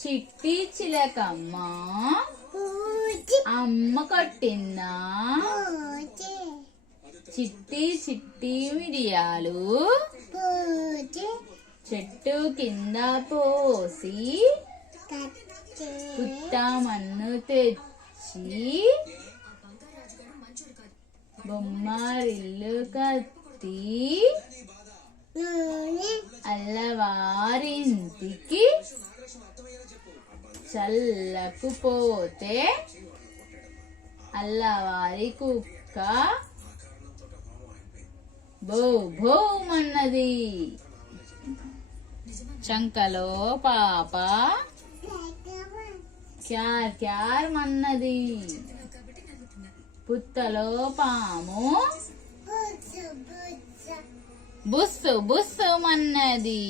చిట్టి చిలకమ్మ అమ్మ కొట్టిందా? చిట్టి చిట్టి మిరియాలు చెట్టు కింద పోసి పుట్ట మన్ను తెచ్చి బొమ్మరిల్లు కత్తి అల్లవారింటికి చల్లకు పోతే అల్లవారి కుక్క భో భోమన్నది. చంకలో పాప క్యార్ క్యార్ మన్నది. పుత్తలో పాము బుస్సు బుస్సు మన్నది.